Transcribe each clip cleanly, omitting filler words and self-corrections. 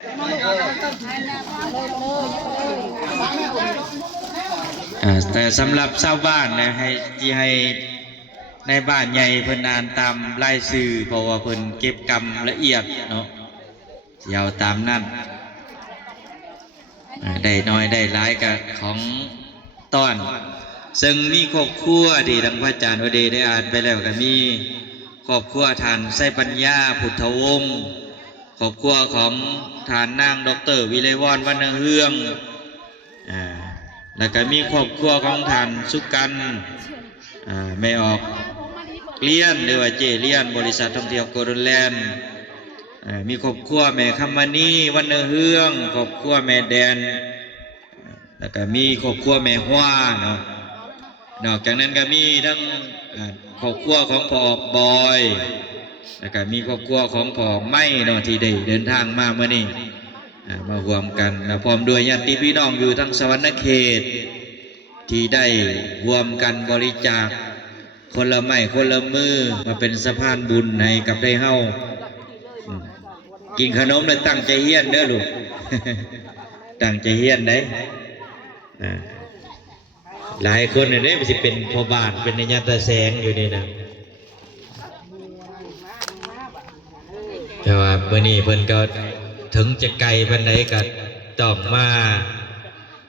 แต่สำหรับชาวบ้านนะให้ในบ้านใหญ่เพิ่นอ่านตามรายชื่อเพราะว่าเพิ่นเก็บกรรมละเอียดเนาะยาวตามนั้นได้น้อยได้หลายกับของต้อนซึ่งมีครอบครัวที่ทางพระอาจารย์วเดได้อ่านไปแล้วก็มีครอบครัวท่านไส้ปัญญาพุทธวงศ์ครอบครัวของท่านนางดร.วิไลวรรณวรรณเฮืองแล้วก็มีครอบครัวของท่านสุกันไม่ออกเลี้ยนหรือว่าเจเลี้ยนบริษัทท่องเที่ยวโกลเด้นแลนด์มีครอบครัวแม่คำมณีวรรณเฮืองครอบครัวแม่แดนแล้วก็มีครอบครัวแม่ฮ้าเนาะนอกจากนั้นก็มีทั้งครอบครัวของพ่อบอยแล้วก็มีครอบครัวของพ่อไม่เนาะที่ได้เดินทางมาเมื่อนี้มารวมกันแล้วพร้อมด้วยญาติพี่น้องอยู่ทั้งสวรรณเขตที่ได้รวมกันบริจาคคนละไม้คนละมือมาเป็นสะพานบุญให้กับได้เฮากินขนมแล้วตั้งใจเฮียนเด้อลูก ตั้งใจเฮียนได้หลายคนเนี่ยได้สิเป็นพ่อบ้านเป็นในญาติแสงอยู่นี่นะแต่ว่าเมื่อนี้เพิ่นก็ถึงจะไกลปานใดก็ต้องมา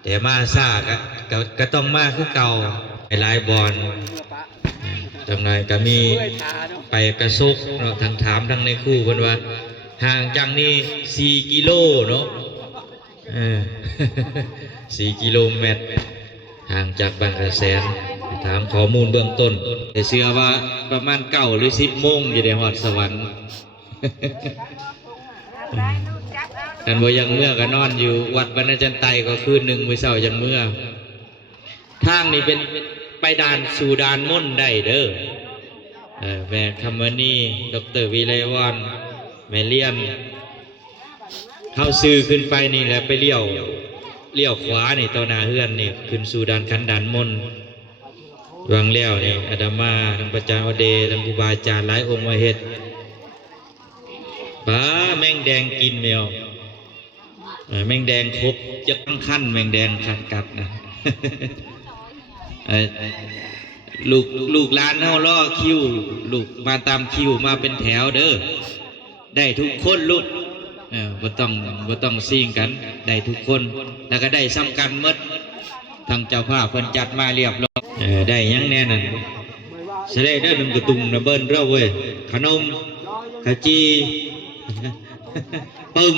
แต่มาซ่าก็ต้องมาคือเก่าหลายบอนจำหน่อยก็มีไปกระซุกเนาะทางถามทางในคู่เพิ่นว่าห่างจากนี่4 กิโลเนาะ4 กิโลเมตรห่างจากบางกระแสนถามข้อมูลเบื้องต้นแต่เชื่อว่าประมาณ9 หรือ 10 โมงจะได้ฮอดสวรรค์กันบ่ยังเมื่อก็นอนอยู่วัดบรรณจันไตก็คืนหนึ่งมื้อเช้ายังเมื่อทางนี้เป็นไปด่านสู่ด่านม่นได้เด้อแม่คำมณีดร.วิไลวรรณแม่เลี้ยนเข้าซื้อขึ้นไปนี่แหละไปเลี้ยวขวานี่ต่อหน้าเฮือนนี่ขึ้นสู่ด่านคันด่านม่นวางแล้วนี่อาตมาทางประจารย์วเดทางครูบาอาจารย์หลายองค์มาเฮ็ดป้าแมงแดงกินแมวแมงแดงครบจะขั้นแมงแดงขัดกัดนะลูกหลานเฮาล้อคิวลูกมาตามคิวมาเป็นแถวเด้อได้ทุกคนลูกบ่ต้องซิ่งกันได้ทุกคนแล้วก็ได้ซ้ำกันหมดทางเจ้าภาพเพิ่นจัดมาเรียบร้อยได้ยังแน่นั่นสิได้เด้อ1 กระตุงนะเบิ้นเด้อเว้ยขนมขจีปึ้ม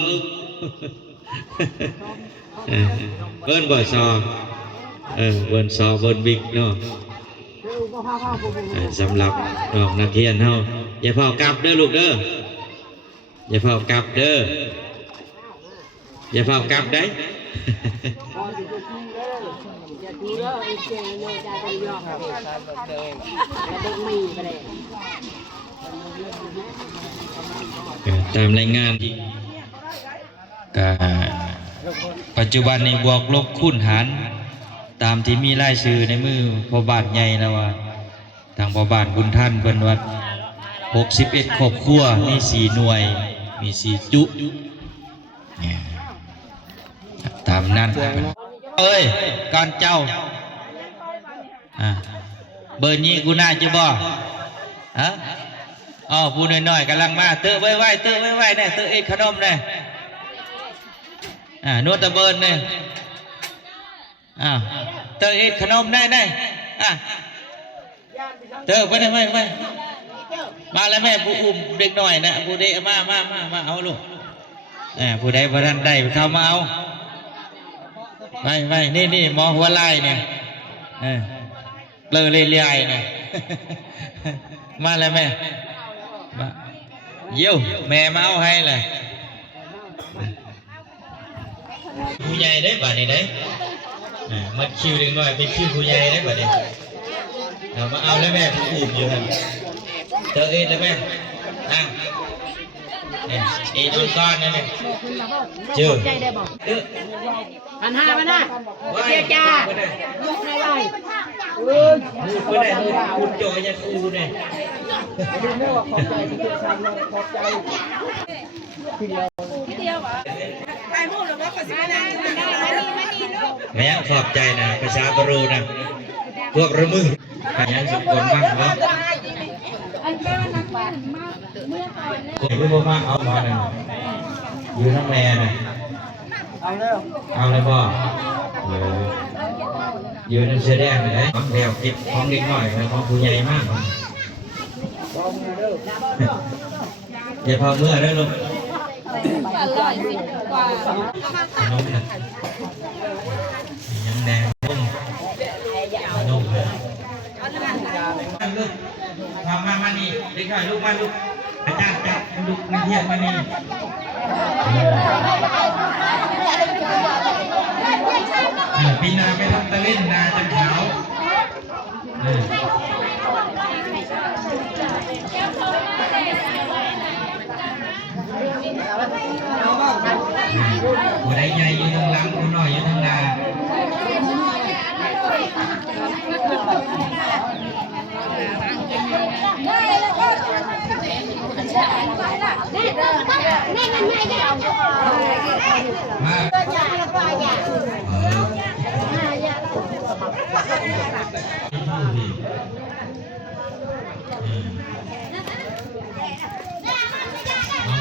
เบิ้นบ่ซอเบิ้นซอเบิ้นบิ๊กเนาะสำหรับน้องนักเรียนเฮาอย่าเผากลับเด้อลูกเด้ออย่าเผากลับเด้ออย่าเผากลับได้ตามรายงานปัจจุบันนี้บวกลบคูณหารตามที่มีรายชื่อในมือพ่อบ้านใหญ่แล้วว่าทางพ่อบ้านบุญท่านเพิ่นวัด61 ครอบครัวมี4 หน่วยมี4 จุตามนั้นเอ้ยก่อนเจ้าเบอร์นี้กูน่าจะบ่ผู้น้อยๆกำลังมาเตอะไว้เตอะไว้เนี่ยเตอะเอ็ดขนมเนี่ยนวดตะเบิร์นเนี่ยเตอะเอ็ดขนมได้เตอะไปมาแล้วแม่ผู้อุ้มเด็กหน่อยนะผู้เด็กมาเอาลูกผู้ใดพระท่านได้เข้ามาเอาไปนี่หมอหัวไล่เนี่ยเลยเลี่ยเนี่ยมาแล้วแม่เยี่ยวแม่มาเอาให้เลยผู้ใหญ่ได้บัดนี้ได้มัดคิวเด็กหน่อยไปคิวผู้ใหญ่ได้บัดนี้มาเอาแล้วแม่ผู้อุ้มอยู่ครับเจอเอ็ดแล้วแม่อีโดนก้อนนั่นเองเจอ1,500มานะเจ้าจ้าลูกในไรไม่ได้คุณจอยยังคูเนี่ยพี่เดียว แม่ขอบใจนะภาษาบรูนะพวกระมือขยันสุดคนบ้างเนาะผมไม่บอกว่าเอามาหนึ่งอยู่ทั้งแม่นะเอาเลยพ่ออยู่ในเสื้อแดงเลยของแถวกิบของเด็กหน่อยของผู้ใหญ่มากอย่าพอเมื่อได้ลูกน้องนะยังแดงนุ่มนุ่มเลยลูกมานี่เด็กหน่อยลูกมาลูกอาจารย์จับลูกนักเรียนมานี่ปีนาไปทำตะเล่นนาจนขาวผู้ใดใหญ่อยู่ทางหลังผู้น้อยอยู่ทางหน้า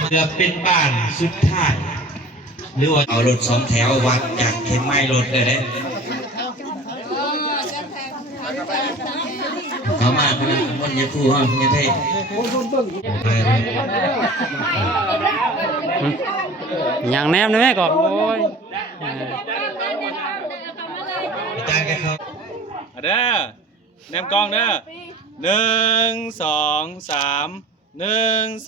เกือบเป็นบ้านสุดท้ายหรือว่าเอารถสองแถววัดจากเข็มไม้รถเลยเนี่ยเขามาคนนั้นคนยาคู่ห้องยาเท่อย่างแนมนะแม่ก่อนโอ้ยอาจารย์กันเขาเด้อแนมกล้องเด้อ1 2 3 1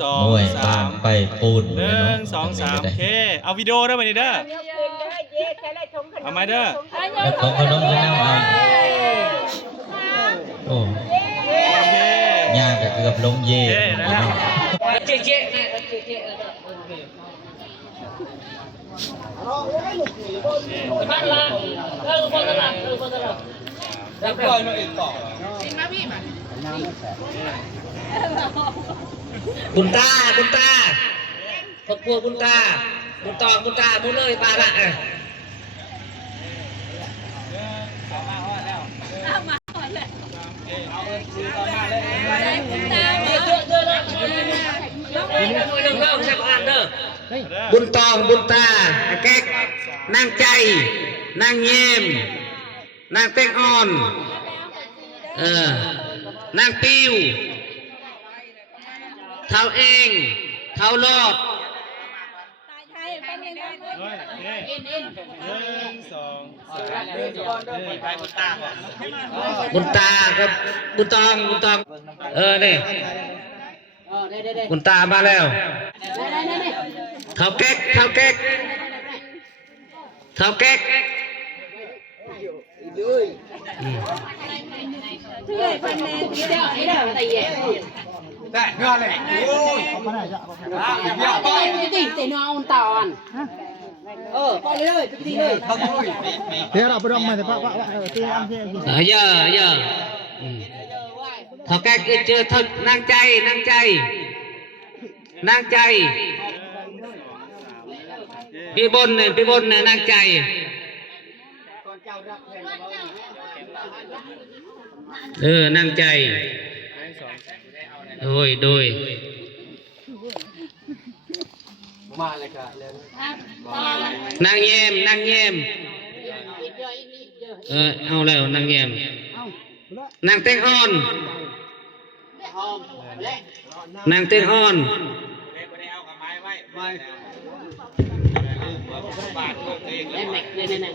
2 3ไปปูน1 2 3โอเคเอาวิดีโอได้ไหมเด้อเอาไหมเด้อแล้วขนมกันแล้วโอ้ยากเกือบลงเย่เจ๊บ้านละคนละแล้วปล่อยมาอีกต่อคุณตาครอบครัวคุณตาบุญเลยปาละบุญตาแก๊กนางใจนางเยี่ยมนางเต้งอ่อนนางปิ้วเท้าเองเท้าลอดบุญตาครับบุญตองนี่บุญตามาแล้วเท้าแก๊กได้เงาเลยโอ้ยตีนอนตอนไปเลยไปตีเลยเดี๋ยวเราไปดมมาแต่ว่าตีอันที่เยอะเท้าแก๊กเจอเท้านางใจพี่บนเนี่ยนางใจนางใจโดยนางเยี่ยมเอาแล้วนางเยี่ยมนางเต้งอ่อน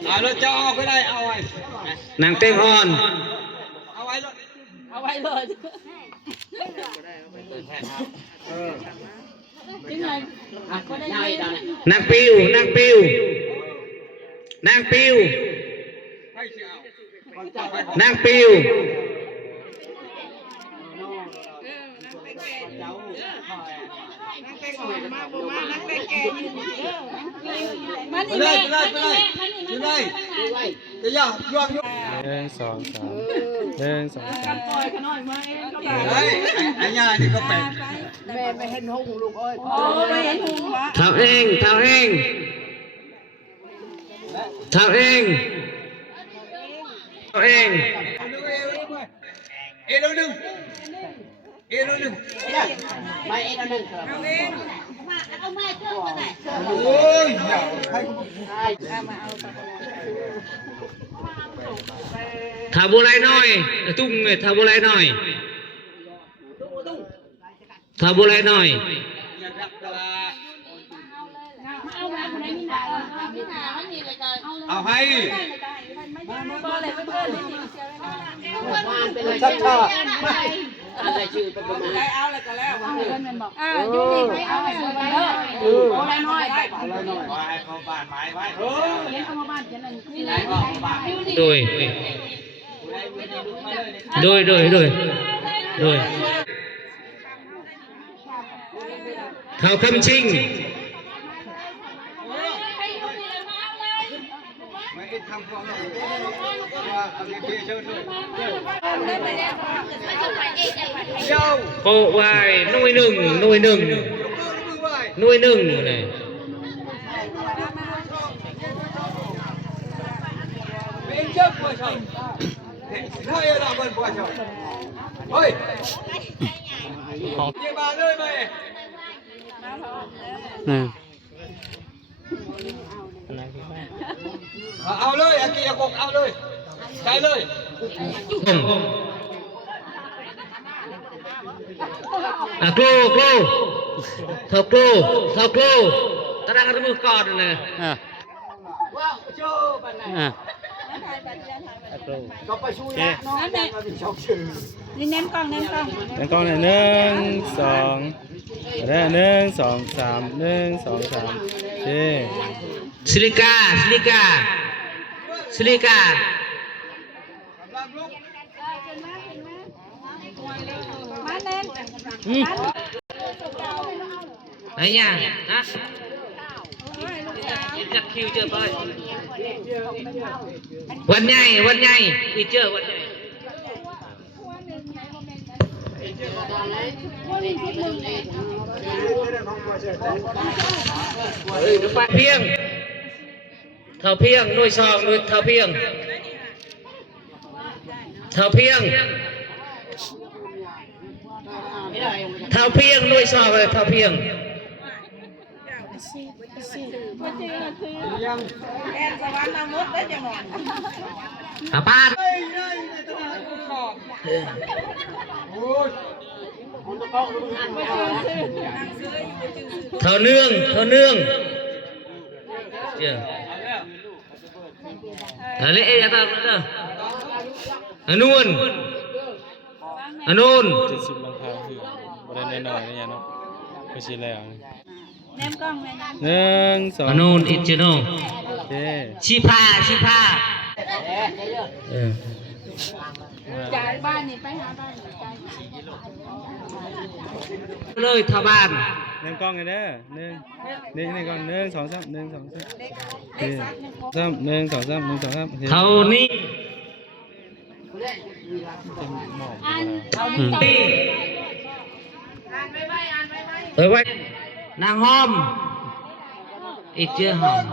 เอารถจะออกก็ได้เอาไว้นางเต้งอ่อนเอาไว้เลยนางปิวนางปิวมาเลยจะย่อม1 2 3 1 2 3ปล่อยขน่อยมาเองก็ได้ไอ้ย่านี่ก็เป็นแม่ไม่เห็นหงลูกเอ้ยไม่เห็นหงวะเท้าเอง ทำเองทำเอง thả bố lại nói tung người thả bố lại nói thả bố lại nóiเอาให้ ชัดชา อยู่นี่ไปเอาไปเลยเอาอะไรน้อยไป เขาบ้านไม้ไว้ เขียนเอามาบ้านเขียนอันนี้เลย đôi thảo khâm trinh cô vài nuôi nừng nàyเอาเลยอากีอากงเอาเลยใช้เลย à clô thao clô ta đang ăn mưa con nàyนี่เน้นกล้อง เล่นกล้องเลย1 2ได้1 2 3 1 2 3โอเค silica มาเน้น đấy nha hả giặt khiêu chưa bơiวันใหญ่อีกเจอวันใหญ่เพียงเท่าเพียงหน่วยซองหน่วยเท่าเพียงหน่วยซองเลยเท่าเพียงป้าเท่าเนื่องเจ้าเละอะไรกันอันนู้น จะสุดราคาคือบ่ได้น้อยๆนี่เนาะคือสิแล้ว เน้นกล้องเลยนะ 1 2 อันนู้นอีกเจ้าโน่ โอเค ชีพาจ่ายบ้านนี่ไปหาบ้านจ่าย เลยทบ้าน เล่นกล้องกันเด้อนี่ก่อน1 2 3 1 2 3โอเค3 1 2 3 1 2 3โอเค เขานี่ ไว้นางหอมอีกเจ้าหอม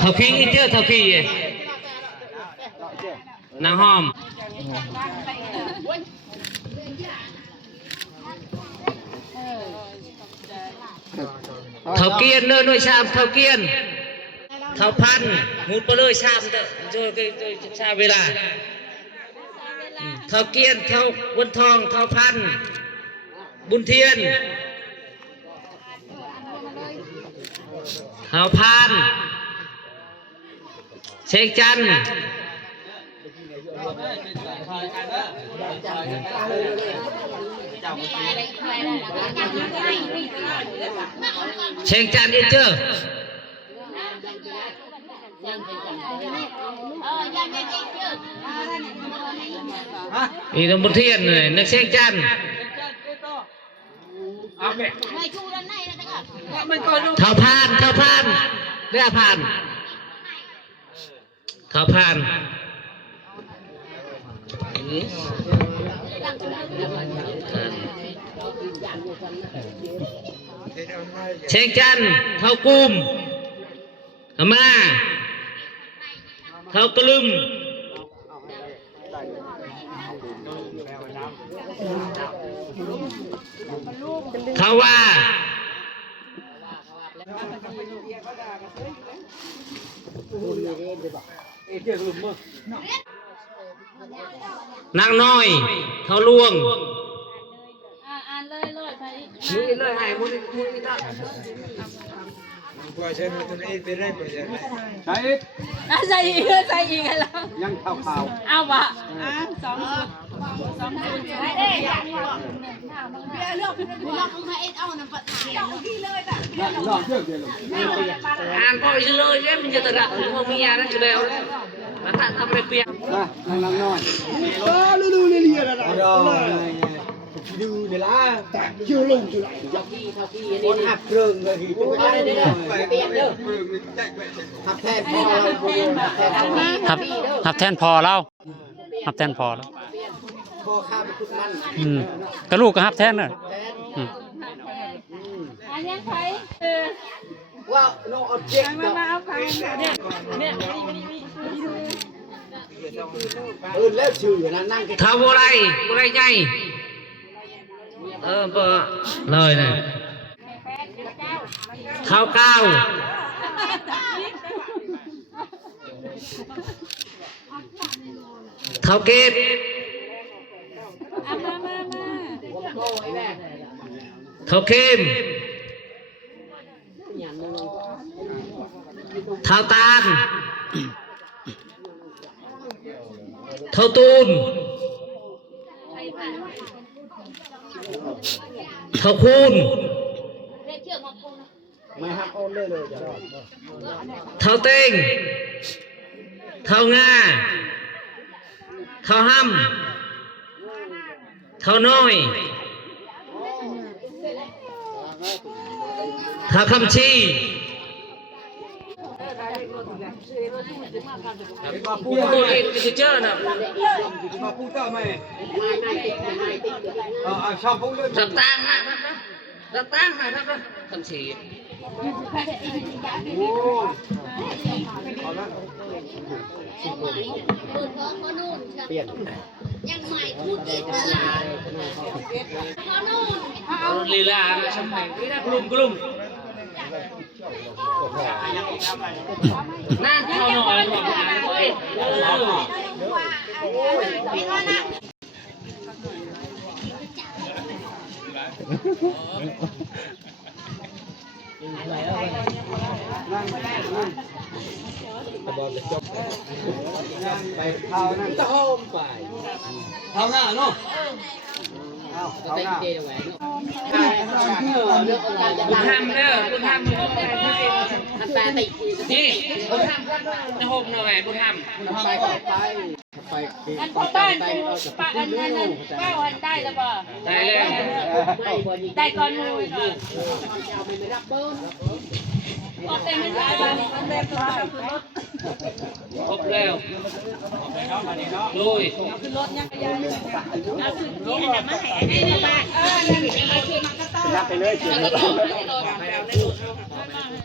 เขาขี้อีกเจ้าเขาขี้นางหอมเขาเกียนเลยหน่วยชามเขาเกียนเขาพันมุดไปเลยชามเด้อโจยชาเวลาเขาเกียนเขาบนทองเขาพันบุญเทียนเขาพันเชกจันเชงจันอีกเจออีตรงบนเทียนเลยนักเชงจันเท่าพานเรียกพานเท่าพาน เชียงจันทร์เท่ากุมอามาเท่ากระลึมเท่าว่านางน้อยเท่าลวง อ่านเลยไป นี่เลยให้มุ้ยได้ ใส่อีกแล้วยังข่าวเอาวะ2 0ได้เด้เลือกมาเอ็ดเอาน้ำปลาที่เลยแบบอ่านพออีกเลยเนี่ยมันจะตระหัวมียานั่นอยู่แล้วมาถ้าทำอะไรเปียก หับแทนพอแล้วหับแทนพอแล้วก็ลูกก็หับแทนเลย อันนี้ใครว่า no object มาเอาใครเนี่ยท้าวอะไรอะไรไงเบอร์เลยนะท้าวก้าวท้าวเกตท้าวเข้มท้าวตาลท้าวตูนท้าวคูนท้าวเต้งท้าวงาท้าวห้ำท้าวน้อยท้าวคำชีตัวเองจะเจอนะรับตั้งนะครับคำชีลีลาช่างไหนไม่ได้กลุ่มน่าเท่าหน่อยไปข้าวนั่นจะโฮมไปข้าวหน้าเนาะคุณทำเด้อคุณทำนี่คุณทำจะโฮมหน่อยคุณทำ อันพ่อบ้านกูป้าอันนั้นป้าวันได้แล้วป่ะ ได้แล้ว ได้ก่อนมูก็เต็มไม่ได้บ้านนี้มันเต็มตัวคือรถ ครบแล้วลุย คือรถยังกระยานเอาคือนี่จะมาแห่ให้ในบ้านนั่นเอาคือมากระต้อนรับไปเลย